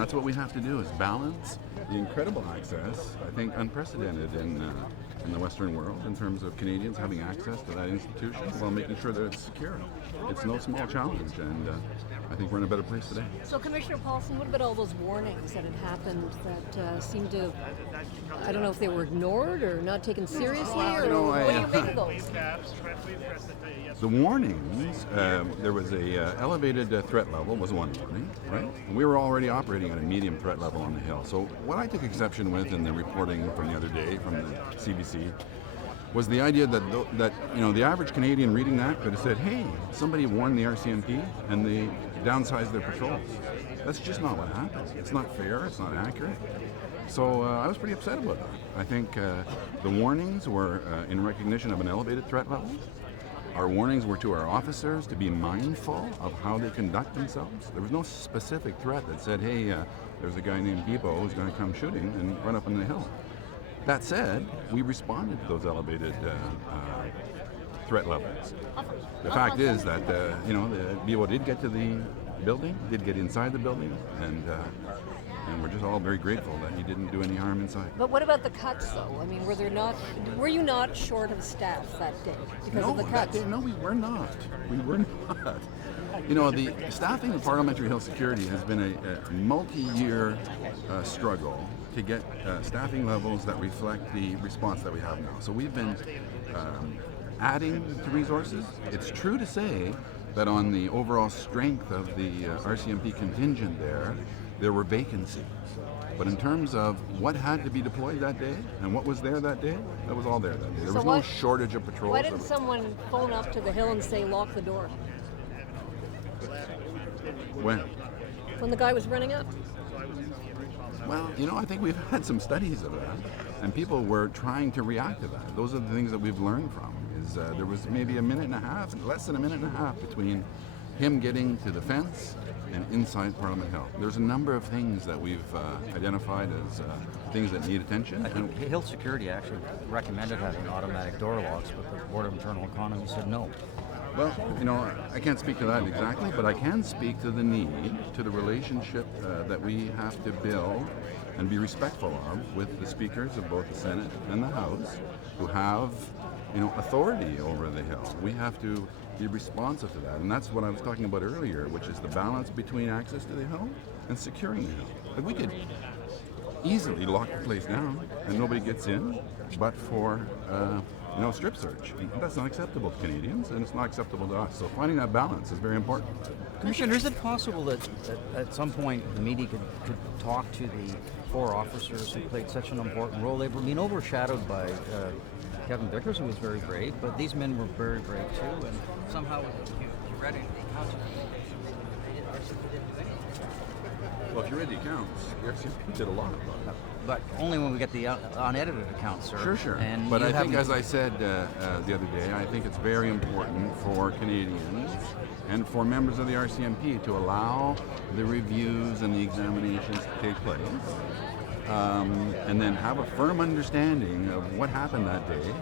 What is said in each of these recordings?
That's what we have to do, is balance the incredible access, I think unprecedented in the Western world in terms of Canadians having access to that institution while making sure that it's secure. It's no small challenge, and I think we're in a better place today. So, Commissioner Paulson, what about all those warnings that had happened that seemed to, I don't know if they were ignored or not taken seriously, or what do you make of those? The warnings, there was a elevated threat level was one warning, right? And we were already operating at a medium threat level on the Hill. So what I took exception with in the reporting from the other day from the CBC was the idea that the average Canadian reading that could have said, hey, somebody warned the RCMP and they downsized their patrols. That's just not what happened. It's not fair, it's not accurate. So I was pretty upset about that. I think the warnings were in recognition of an elevated threat level. Our warnings were to our officers to be mindful of how they conduct themselves. There was no specific threat that said, hey, there's a guy named Bebo who's going to come shooting and run up on the hill. That said, we responded to those elevated threat levels. The fact is that, the Bebo did get to the building, did get inside the building, and we're just all very grateful that he didn't do any harm inside. But what about the cuts, though? I mean, were you not short of staff that day because of the cuts? No, we were not. We were not. The staffing of Parliamentary Hill Security has been a multi-year struggle to get staffing levels that reflect the response that we have now. So we've been adding to resources. It's true to say that on the overall strength of the RCMP contingent there were vacancies. But in terms of what had to be deployed that day and what was there that day, that was all there that day. There was no shortage of patrols. Why didn't someone phone up to the Hill and say, lock the door? When? When the guy was running up. Well, I think we've had some studies of that, and people were trying to react to that. Those are the things that we've learned from, is there was maybe a minute and a half, less than a minute and a half between him getting to the fence and inside Parliament Hill. There's a number of things that we've identified as things that need attention. I think Hill Security actually recommended having automatic door locks, but the Board of Internal Economy said no. Well, I can't speak to that exactly, but I can speak to the need, to the relationship that we have to build and be respectful of with the speakers of both the Senate and the House who have, authority over the Hill. We have to be responsive to that, and that's what I was talking about earlier, which is the balance between access to the Hill and securing the Hill. Like, we could easily lock the place down and nobody gets in, but for strip search. That's not acceptable to Canadians, and it's not acceptable to us. So finding that balance is very important. Commissioner, is it possible that at some point the media could talk to the four officers who played such an important role? They've been overshadowed by Kevin Vickers, who was very brave, but these men were very brave too, and somehow you read it, the accounts, they didn't do anything. Well, if you read the accounts, the RCMP did a lot of that. But only when we get the unedited accounts, sir. Sure. And but I think, as I said the other day, I think it's very important for Canadians and for members of the RCMP to allow the reviews and the examinations to take place, and then have a firm understanding of what happened that day.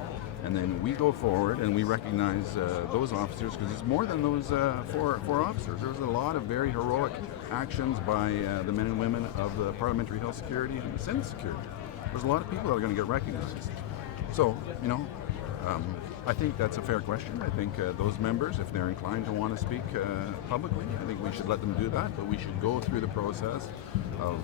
And then we go forward and we recognize those officers, because it's more than those four officers. There was a lot of very heroic actions by the men and women of the Parliamentary Health Security and the Senate Security. There's a lot of people that are going to get recognized. So, I think that's a fair question. I think those members, if they're inclined to want to speak publicly, I think we should let them do that, but we should go through the process of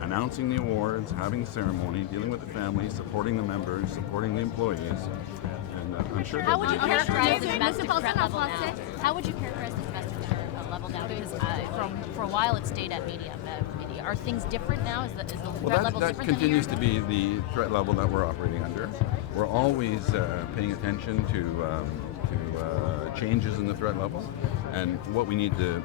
announcing the awards, having the ceremony, dealing with the families, supporting the members, supporting the employees, and I'm sure how would you characterize the domestic threat level now? How would you characterize the domestic threat level now? Because for a while it stayed at medium. Are things different now? Is the threat level different? That continues to be the threat level that we're operating under. We're always paying attention to changes in the threat level, and what we need to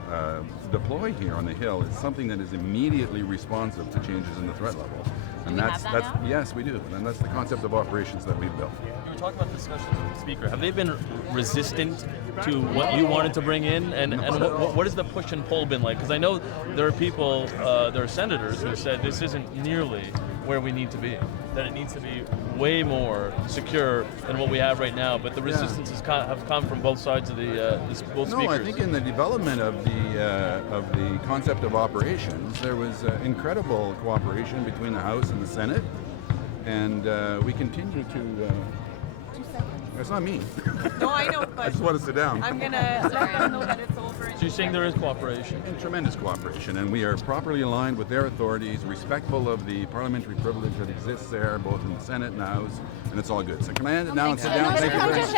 deploy here on the Hill is something that is immediately responsive to changes in the threat level. And that's yes, we do, and that's the concept of operations that we've built. You were talking about discussions with the Speaker. Have they been resistant to what you wanted to bring in, and what has the push and pull been like? Because I know there are people, there are senators who said this isn't nearly where we need to be. that it needs to be way more secure than what we have right now. But the resistance have come from both sides of both speakers. No, I think in the development of the concept of operations, there was incredible cooperation between the House and the Senate, and we continue to. That's not me. No, I know, but I just want to sit down. I'm gonna let them know that it's over. So you're saying there is cooperation? And tremendous cooperation, and we are properly aligned with their authorities, respectful of the parliamentary privilege that exists there, both in the Senate and the House, and it's all good. So can I end it now and sit down? Thank you very much.